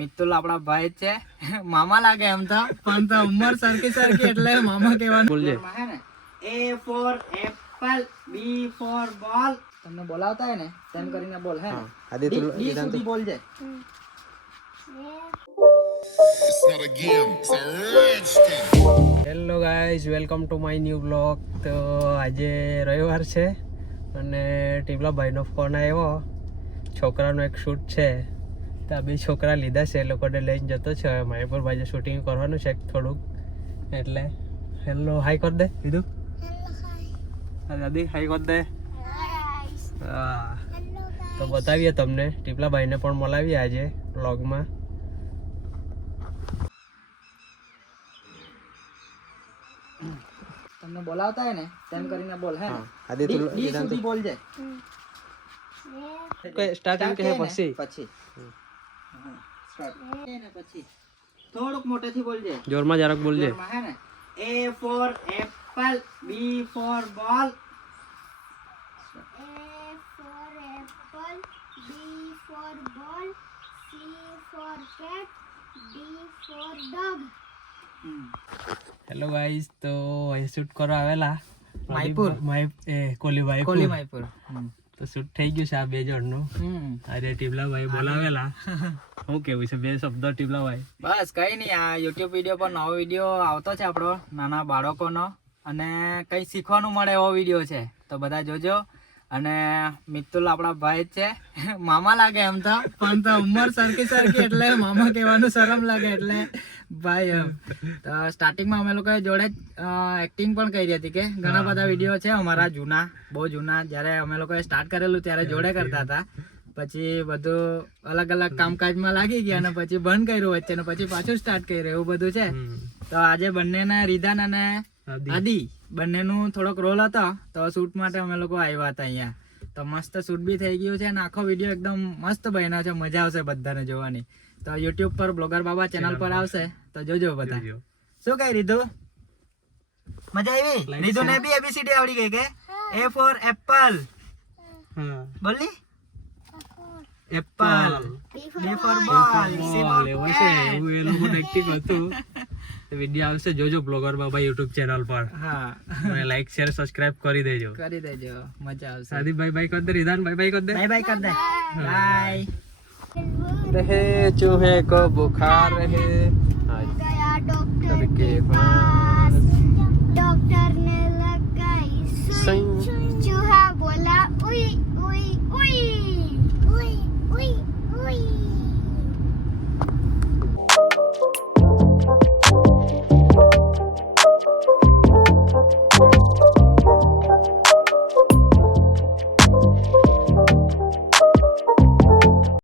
મિતુલ આપણા ભાઈ છે. મામા લાગે એમ તો, પણ તો ઉંમર સરખી એટલે મામા કહેવાનું. બોલજે. હે ને A for apple, B for ball. તમને બોલાવતા હે ને તેમ કરીને બોલ. હે ને આદિ તું D સુધી બોલજે. Hello guys, welcome to my new blog. તો આજે રવિવાર છે અને ટીમલાભાઈનો ફોન આવ્યો. છોકરાનો એક શૂટ છે, તો આ બે છોકરા લીધા છે, એ લોકોને લઈને જતો છે. હવે માહિપુર બાજુ શૂટિંગ કરવાનું છે થોડુંક, એટલે હેલો હાઈ કર દે કીધું. દાદી હાઈ કર દે. હા, તો બતાવીએ તમને. ટીપલાભાઈને પણ મળાવીએ આજે વ્લોગમાં. તમને બોલાવતા હે ને તેમ કરીને બોલ. હે ને આદિ તું D સુધી બોલજે. સ્ટાર્ટિંગ કે પછી પછી સ્ટાર્ટ ને પછી થોડુંક મોટેથી બોલજે. જોરમાં જરાક બોલજે. જોરમાં. હે ને A for apple, B for ball. A for apple, B for ball, C for cat, D for dog. Hello guys, તો અહીં શૂટ કરવા આવેલા માહિપુર. કોલીભાઈ કોલી માઈપુર. તો શૂટ થઈ ગયું છે આ બે જણનું. આજે ટીપલાભાઈ બોલાવેલા. શું કેવું છે બે શબ્દ ટીપલાભાઈ? બસ કઈ નહીં, આ યુટ્યુબ વિડીયો પર નવો વિડીયો આવતો છે આપણો નાના બાળકોનો, અને કઈ શીખવાનું મળે એવો વિડીયો છે, તો બધા જોજો. અને મિતુલ આપણા ભાઈ છે. મામા લાગે એમ તો, પણ તો ઉંમર સરખી એટલે મામા કહેવાનું શરમ લાગે એટલે ભાઈ એમ. તો સ્ટાર્ટિંગમાં અમે લોકોએ જોડે જ એક્ટિંગ પણ કરી હતી, કે ઘણા બધા વિડીયો છે અમારા જૂના, બહુ જૂના. જ્યારે અમે લોકોએ સ્ટાર્ટ કરેલું ત્યારે જોડે કરતા હતા. પછી બધું અલગ અલગ કામકાજમાં લાગી ગયા અને પછી બંધ કર્યું વચ્ચે ને પછી પાછું સ્ટાર્ટ કર્યું, એવું બધું છે. તો આજે બંનેના રીધાન અને આદિ બંનેનું થોડોક રોલ હતો, તો શૂટ માટે અમે લોકો આવ્યા હતા અહીંયા. તો મસ્ત શૂટ બી થઈ ગયું છે અને આખો વિડીયો એકદમ મસ્ત બન્યો છે, મજા આવશે બધાને જોવાની. તો યુટ્યુબ પર બ્લોગર બાબા ચેનલ પર આવશે, તો જોજો બધા. શું કઈ રીધુ, મજા આવી? રીધુ ને બી એબીસીડી આવડી ગઈ કે? A for apple બોલી, Apple. B for ball, C for એવું છે, એવું એ લોકોનું એક્ટિંગ હતું. વિડીયો આવશે, જોજો બ્લોગર બાબા યુટ્યુબ ચેનલ પર. હા, લાઈક શેર સબસ્ક્રાઇબ કરી દેજો. મજા આવશે. સાદી ભાઈ બાય કર દે, રીધાન ભાઈ બાય કર દે. બાય બાય કર દે. બાય. रहे चूहे को बुखार रहे गया डॉक्टर के के पास, डॉक्टर ने